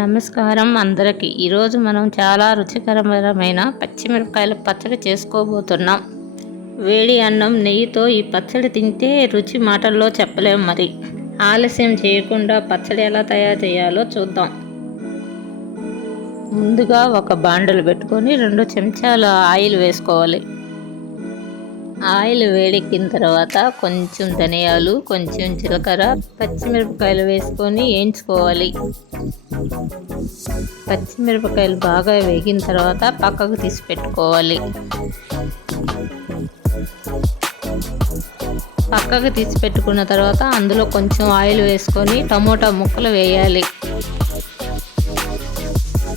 నమస్కారం అందరికీ. ఈరోజు మనం చాలా రుచికరమైన పచ్చిమిరపకాయల పచ్చడి చేసుకోబోతున్నాం. వేడి అన్నం నెయ్యితో ఈ పచ్చడి తింటే రుచి మాటల్లో చెప్పలేం మరి. ఆలస్యం చేయకుండా పచ్చడి ఎలా తయారు చేయాలో చూద్దాం. ముందుగా ఒక బాండలు పెట్టుకొని రెండు చెంచాల ఆయిల్ వేసుకోవాలి. ఆయిల్ వేడెక్కిన తర్వాత కొంచెం ధనియాలు కొంచెం జీలకర్ర పచ్చిమిరపకాయలు వేసుకొని వేయించుకోవాలి. పచ్చిమిరపకాయలు బాగా వేగిన తర్వాత పక్కకు తీసి పెట్టుకోవాలి. పక్కకు తీసి పెట్టుకున్న తర్వాత అందులో కొంచెం ఆయిల్ వేసుకొని టమోటా ముక్కలు వేయాలి.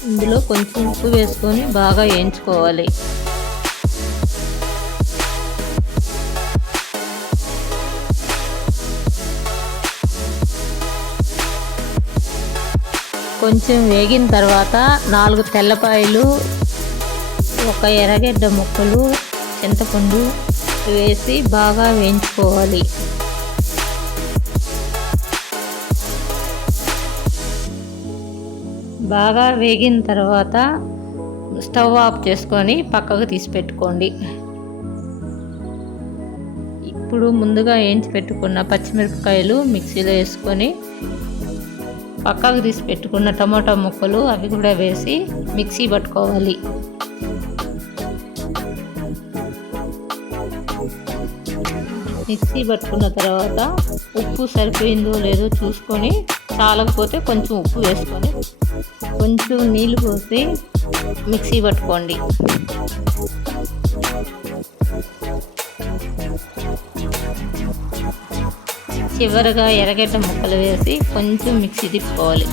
ఇందులో కొంచెం ఉప్పు వేసుకొని బాగా వేయించుకోవాలి. కొంచెం వేగిన తర్వాత నాలుగు తెల్లపాయలు ఒక ఎర్రగడ్డ ముక్కలు చింతపండు వేసి బాగా వేయించుకోవాలి. బాగా వేగిన తర్వాత స్టవ్ ఆఫ్ చేసుకొని పక్కకు తీసి పెట్టుకోండి. ఇప్పుడు ముందుగా వేయించి పెట్టుకున్న పచ్చిమిరపకాయలు మిక్సీలో వేసుకొని పక్కకు తీసి పెట్టుకున్న టమాటా ముక్కలు అవి కూడా వేసి మిక్సీ పట్టుకోవాలి. మిక్సీ పట్టుకున్న తర్వాత ఉప్పు సరిపోయిందో లేదో చూసుకొని చాలకపోతే కొంచెం ఉప్పు వేసుకొని కొంచెం నీళ్ళు పోసి మిక్సీ పట్టుకోండి. చివరగా ఎర్రగడ్డ ముక్కలు వేసి కొంచెం మిక్సీ తిప్పుకోవాలి.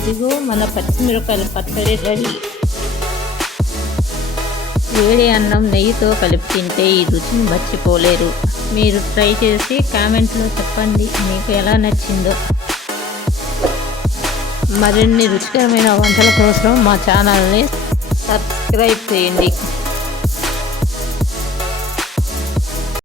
ఇదిగో మన పచ్చిమిరపకాయలు పచ్చడి రెడీ. వేడి అన్నం నెయ్యితో కలిపి తింటే ఈ రుచిని మర్చిపోలేరు. మీరు ట్రై చేసి కామెంట్లో చెప్పండి మీకు ఎలా నచ్చిందో. మరిన్ని రుచికరమైన వంటల కోసం మా ఛానల్ని సబ్స్క్రైబ్ చేయండి.